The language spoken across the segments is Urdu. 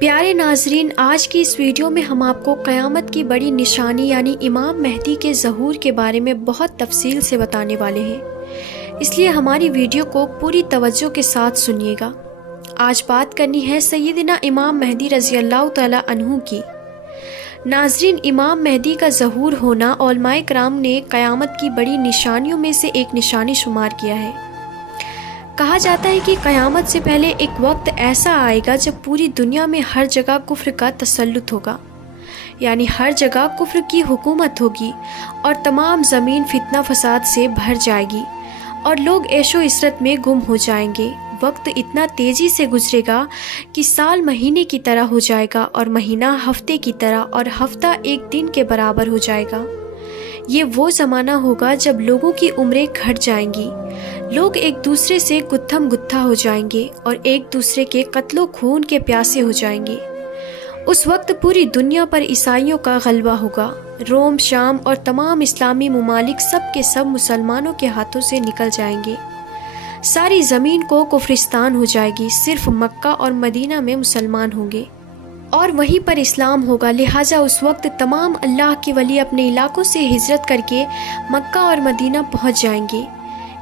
پیارے ناظرین، آج کی اس ویڈیو میں ہم آپ کو قیامت کی بڑی نشانی یعنی امام مہدی کے ظہور کے بارے میں بہت تفصیل سے بتانے والے ہیں، اس لیے ہماری ویڈیو کو پوری توجہ کے ساتھ سنیے گا۔ آج بات کرنی ہے سیدنا امام مہدی رضی اللہ تعالی عنہ کی۔ ناظرین، امام مہدی کا ظہور ہونا علماء کرام نے قیامت کی بڑی نشانیوں میں سے ایک نشانی شمار کیا ہے۔ کہا جاتا ہے کہ قیامت سے پہلے ایک وقت ایسا آئے گا جب پوری دنیا میں ہر جگہ کفر کا تسلط ہوگا، یعنی ہر جگہ کفر کی حکومت ہوگی اور تمام زمین فتنہ فساد سے بھر جائے گی اور لوگ عیش و عشرت میں گم ہو جائیں گے۔ وقت اتنا تیزی سے گزرے گا کہ سال مہینے کی طرح ہو جائے گا اور مہینہ ہفتے کی طرح اور ہفتہ ایک دن کے برابر ہو جائے گا۔ یہ وہ زمانہ ہوگا جب لوگوں کی عمریں گھٹ جائیں گی، لوگ ایک دوسرے سے گتھم گتھا ہو جائیں گے اور ایک دوسرے کے قتل و خون کے پیاسے ہو جائیں گے۔ اس وقت پوری دنیا پر عیسائیوں کا غلبہ ہوگا۔ روم، شام اور تمام اسلامی ممالک سب کے سب مسلمانوں کے ہاتھوں سے نکل جائیں گے۔ ساری زمین کو کفرستان ہو جائے گی، صرف مکہ اور مدینہ میں مسلمان ہوں گے اور وہیں پر اسلام ہوگا۔ لہٰذا اس وقت تمام اللہ کے ولی اپنے علاقوں سے ہجرت کر کے مکہ اور مدینہ پہنچ جائیں گے۔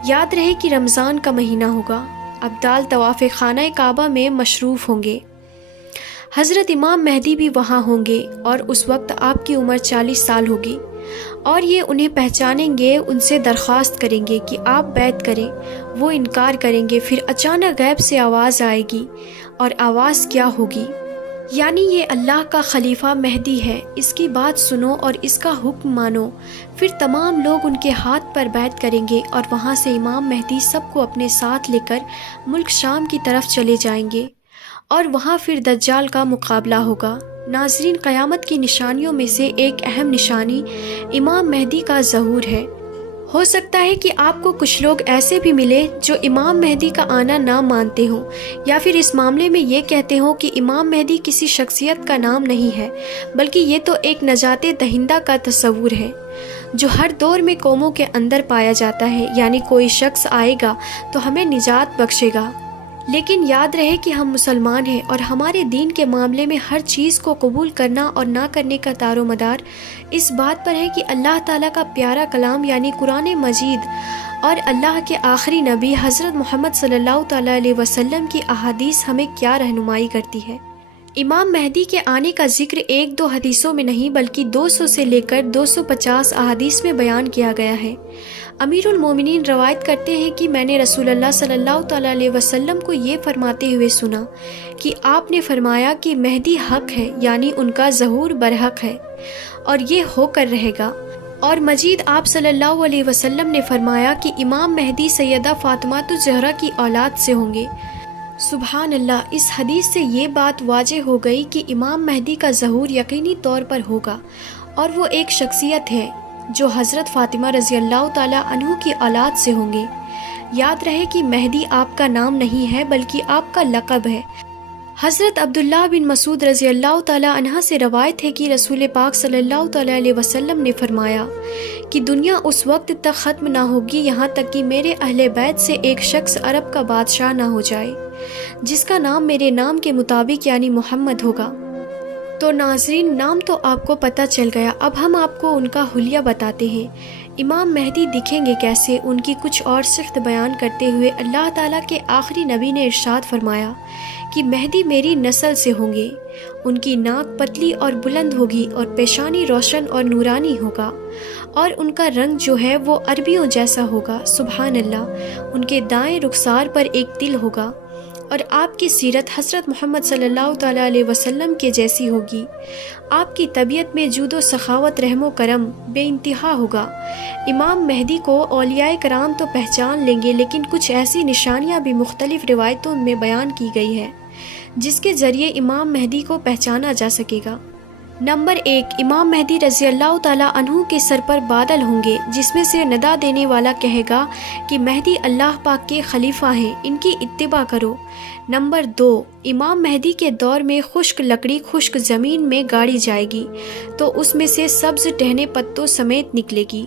یاد رہے کہ رمضان کا مہینہ ہوگا۔ ابدال طواف خانہ کعبہ میں مشروف ہوں گے۔ حضرت امام مہدی بھی وہاں ہوں گے اور اس وقت آپ کی عمر 40 سال ہوگی اور یہ انہیں پہچانیں گے، ان سے درخواست کریں گے کہ آپ بیعت کریں۔ وہ انکار کریں گے، پھر اچانک غیب سے آواز آئے گی اور آواز کیا ہوگی؟ یعنی یہ اللہ کا خلیفہ مہدی ہے، اس کی بات سنو اور اس کا حکم مانو۔ پھر تمام لوگ ان کے ہاتھ پر بیعت کریں گے اور وہاں سے امام مہدی سب کو اپنے ساتھ لے کر ملک شام کی طرف چلے جائیں گے اور وہاں پھر دجال کا مقابلہ ہوگا۔ ناظرین، قیامت کی نشانیوں میں سے ایک اہم نشانی امام مہدی کا ظہور ہے۔ ہو سکتا ہے کہ آپ کو کچھ لوگ ایسے بھی ملے جو امام مہدی کا آنا نہ مانتے ہوں یا پھر اس معاملے میں یہ کہتے ہوں کہ امام مہدی کسی شخصیت کا نام نہیں ہے بلکہ یہ تو ایک نجات دہندہ کا تصور ہے جو ہر دور میں قوموں کے اندر پایا جاتا ہے، یعنی کوئی شخص آئے گا تو ہمیں نجات بخشے گا۔ لیکن یاد رہے کہ ہم مسلمان ہیں اور ہمارے دین کے معاملے میں ہر چیز کو قبول کرنا اور نہ کرنے کا دار و مدار اس بات پر ہے کہ اللہ تعالیٰ کا پیارا کلام یعنی قرآن مجید اور اللہ کے آخری نبی حضرت محمد صلی اللہ تعالیٰ علیہ وسلم کی احادیث ہمیں کیا رہنمائی کرتی ہے۔ امام مہدی کے آنے کا ذکر ایک دو حدیثوں میں نہیں بلکہ 200 سے لے کر 250 احادیث میں بیان کیا گیا ہے۔ امیر المومنین روایت کرتے ہیں کہ میں نے رسول اللہ صلی اللہ تعالیٰ علیہ وسلم کو یہ فرماتے ہوئے سنا کہ آپ نے فرمایا کہ مہدی حق ہے، یعنی ان کا ظہور برحق ہے اور یہ ہو کر رہے گا۔ اور مزید آپ صلی اللہ علیہ وسلم نے فرمایا کہ امام مہدی سیدہ فاطمہ الزہرا کی اولاد سے ہوں گے۔ سبحان اللہ، اس حدیث سے یہ بات واضح ہو گئی کہ امام مہدی کا ظہور یقینی طور پر ہوگا اور وہ ایک شخصیت ہے جو حضرت فاطمہ رضی اللہ تعالیٰ عنہ کی اولاد سے ہوں گے۔ یاد رہے کہ مہدی آپ کا نام نہیں ہے بلکہ آپ کا لقب ہے۔ حضرت عبداللہ بن مسعود رضی اللہ تعالیٰ عنہ سے روایت ہے کہ رسول پاک صلی اللہ تعالیٰ علیہ وسلم نے فرمایا کہ دنیا اس وقت تک ختم نہ ہوگی یہاں تک کہ میرے اہل بیت سے ایک شخص عرب کا بادشاہ نہ ہو جائے جس کا نام میرے نام کے مطابق یعنی محمد ہوگا۔ تو ناظرین، نام تو آپ کو پتہ چل گیا، اب ہم آپ کو ان کا حلیہ بتاتے ہیں۔ امام مہدی دکھیں گے کیسے، ان کی کچھ اور صفت بیان کرتے ہوئے اللہ تعالیٰ کے آخری نبی نے ارشاد فرمایا کہ مہدی میری نسل سے ہوں گے، ان کی ناک پتلی اور بلند ہوگی اور پیشانی روشن اور نورانی ہوگا اور ان کا رنگ جو ہے وہ عربیوں جیسا ہوگا۔ سبحان اللہ، ان کے دائیں رخسار پر ایک تل ہوگا اور آپ کی سیرت حضرت محمد صلی اللہ تعالیٰ علیہ وسلم کے جیسی ہوگی۔ آپ کی طبیعت میں جود و سخاوت، رحم و کرم بے انتہا ہوگا۔ امام مہدی کو اولیاء کرام تو پہچان لیں گے لیکن کچھ ایسی نشانیاں بھی مختلف روایتوں میں بیان کی گئی ہے جس کے ذریعے امام مہدی کو پہچانا جا سکے گا۔ نمبر 1، امام مہدی رضی اللہ تعالیٰ عنہ کے سر پر بادل ہوں گے جس میں سے ندا دینے والا کہے گا کہ مہدی اللہ پاک کے خلیفہ ہیں، ان کی اتباع کرو۔ نمبر 2، امام مہدی کے دور میں خشک لکڑی خشک زمین میں گاڑی جائے گی تو اس میں سے سبز ٹہنے پتوں سمیت نکلے گی۔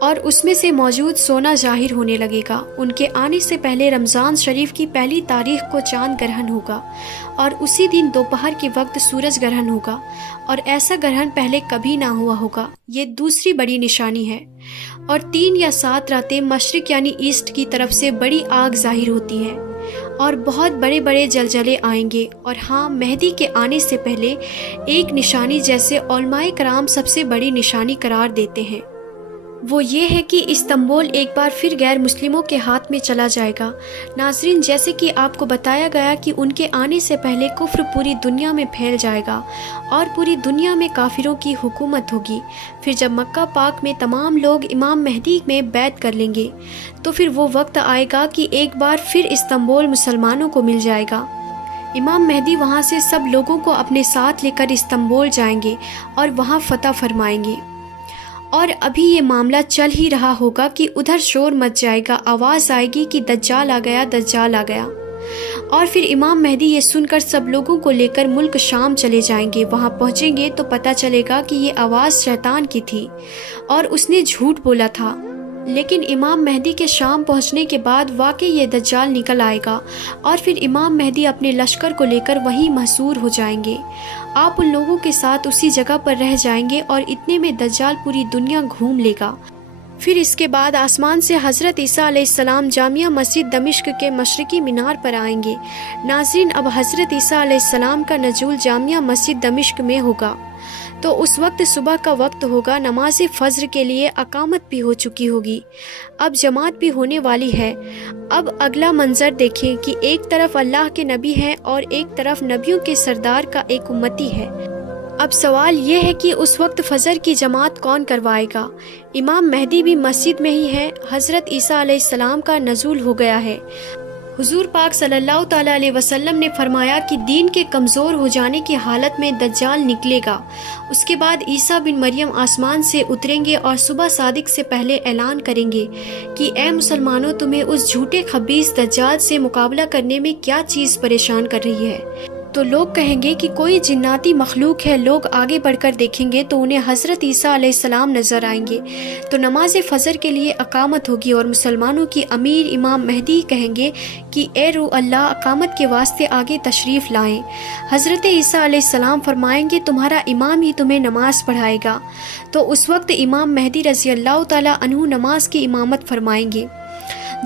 اور اس میں سے موجود سونا ظاہر ہونے لگے گا۔ ان کے آنے سے پہلے رمضان شریف کی پہلی تاریخ کو چاند گرہن ہوگا اور اسی دن دوپہر کے وقت سورج گرہن ہوگا، اور ایسا گرہن پہلے کبھی نہ ہوا ہوگا۔ یہ دوسری بڑی نشانی ہے۔ اور 3 یا 7 راتیں مشرق یعنی ایسٹ کی طرف سے بڑی آگ ظاہر ہوتی ہے اور بہت بڑے بڑے زلزلے آئیں گے۔ اور ہاں، مہدی کے آنے سے پہلے ایک نشانی جیسے علماء کرام سب سے بڑی نشانی قرار دیتے ہیں، وہ یہ ہے کہ استنبول ایک بار پھر غیر مسلموں کے ہاتھ میں چلا جائے گا۔ ناظرین، جیسے کہ آپ کو بتایا گیا کہ ان کے آنے سے پہلے کفر پوری دنیا میں پھیل جائے گا اور پوری دنیا میں کافروں کی حکومت ہوگی۔ پھر جب مکہ پاک میں تمام لوگ امام مہدی میں بیعت کر لیں گے تو پھر وہ وقت آئے گا کہ ایک بار پھر استنبول مسلمانوں کو مل جائے گا۔ امام مہدی وہاں سے سب لوگوں کو اپنے ساتھ لے کر استنبول جائیں گے اور وہاں فتح فرمائیں گے۔ اور ابھی یہ معاملہ چل ہی رہا ہوگا کہ ادھر شور مچ جائے گا، آواز آئے گی کہ دجال آ گیا، دجال آ گیا۔ اور پھر امام مہدی یہ سن کر سب لوگوں کو لے کر ملک شام چلے جائیں گے۔ وہاں پہنچیں گے تو پتہ چلے گا کہ یہ آواز شیطان کی تھی اور اس نے جھوٹ بولا تھا۔ لیکن امام مہدی کے شام پہنچنے کے بعد واقعی یہ دجال نکل آئے گا اور پھر امام مہدی اپنے لشکر کو لے کر وہیں محصور ہو جائیں گے۔ آپ ان لوگوں کے ساتھ اسی جگہ پر رہ جائیں گے اور اتنے میں دجال پوری دنیا گھوم لے گا۔ پھر اس کے بعد آسمان سے حضرت عیسیٰ علیہ السلام جامعہ مسجد دمشق کے مشرقی مینار پر آئیں گے۔ ناظرین، اب حضرت عیسیٰ علیہ السلام کا نزول جامعہ مسجد دمشق میں ہوگا تو اس وقت صبح کا وقت ہوگا، نماز فجر کے لیے اقامت بھی ہو چکی ہوگی، اب جماعت بھی ہونے والی ہے۔ اب اگلا منظر دیکھیں کہ ایک طرف اللہ کے نبی ہیں اور ایک طرف نبیوں کے سردار کا ایک امتی ہے۔ اب سوال یہ ہے کہ اس وقت فجر کی جماعت کون کروائے گا؟ امام مہدی بھی مسجد میں ہی ہے، حضرت عیسیٰ علیہ السلام کا نزول ہو گیا ہے۔ حضور پاک صلی اللہ تعالیٰ علیہ وسلم نے فرمایا کہ دین کے کمزور ہو جانے کی حالت میں دجال نکلے گا۔ اس کے بعد عیسیٰ بن مریم آسمان سے اتریں گے اور صبح صادق سے پہلے اعلان کریں گے کہ اے مسلمانوں، تمہیں اس جھوٹے خبیث دجال سے مقابلہ کرنے میں کیا چیز پریشان کر رہی ہے؟ تو لوگ کہیں گے کہ کوئی جناتی مخلوق ہے۔ لوگ آگے بڑھ کر دیکھیں گے تو انہیں حضرت عیسیٰ علیہ السلام نظر آئیں گے۔ تو نماز فجر کے لیے اقامت ہوگی اور مسلمانوں کی امیر امام مہدی کہیں گے کہ اے روح اللہ، اقامت کے واسطے آگے تشریف لائیں۔ حضرت عیسیٰ علیہ السلام فرمائیں گے تمہارا امام ہی تمہیں نماز پڑھائے گا۔ تو اس وقت امام مہدی رضی اللہ تعالیٰ عنہ نماز کی امامت فرمائیں گے۔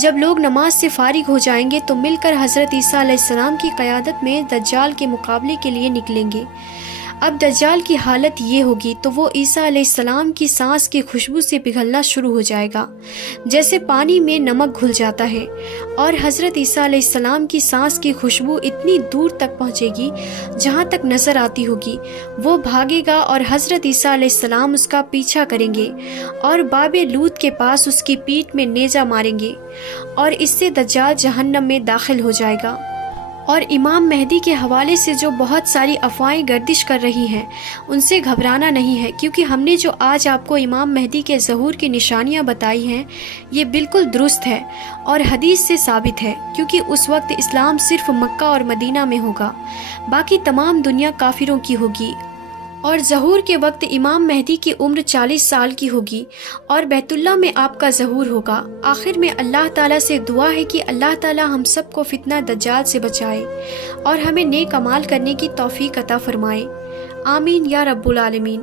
جب لوگ نماز سے فارغ ہو جائیں گے تو مل کر حضرت عیسیٰ علیہ السلام کی قیادت میں دجال کے مقابلے کے لیے نکلیں گے۔ اب دجال کی حالت یہ ہوگی تو وہ عیسیٰ علیہ السلام کی سانس کی خوشبو سے پگھلنا شروع ہو جائے گا، جیسے پانی میں نمک گھل جاتا ہے، اور حضرت عیسیٰ علیہ السلام کی سانس کی خوشبو اتنی دور تک پہنچے گی جہاں تک نظر آتی ہوگی۔ وہ بھاگے گا اور حضرت عیسیٰ علیہ السلام اس کا پیچھا کریں گے اور باب لوط کے پاس اس کی پیٹھ میں نیزہ ماریں گے، اور اس سے دجال جہنم میں داخل ہو جائے گا۔ اور امام مہدی کے حوالے سے جو بہت ساری افواہیں گردش کر رہی ہیں ان سے گھبرانا نہیں ہے، کیونکہ ہم نے جو آج آپ کو امام مہدی کے ظہور کی نشانیاں بتائی ہیں یہ بالکل درست ہے اور حدیث سے ثابت ہے، کیونکہ اس وقت اسلام صرف مکہ اور مدینہ میں ہوگا، باقی تمام دنیا کافروں کی ہوگی۔ اور ظہور کے وقت امام مہدی کی عمر 40 سال کی ہوگی اور بیت اللہ میں آپ کا ظہور ہوگا۔ آخر میں اللہ تعالیٰ سے دعا ہے کہ اللہ تعالیٰ ہم سب کو فتنہ دجال سے بچائے اور ہمیں نیک اعمال کرنے کی توفیق عطا فرمائے۔ آمین یا رب العالمین۔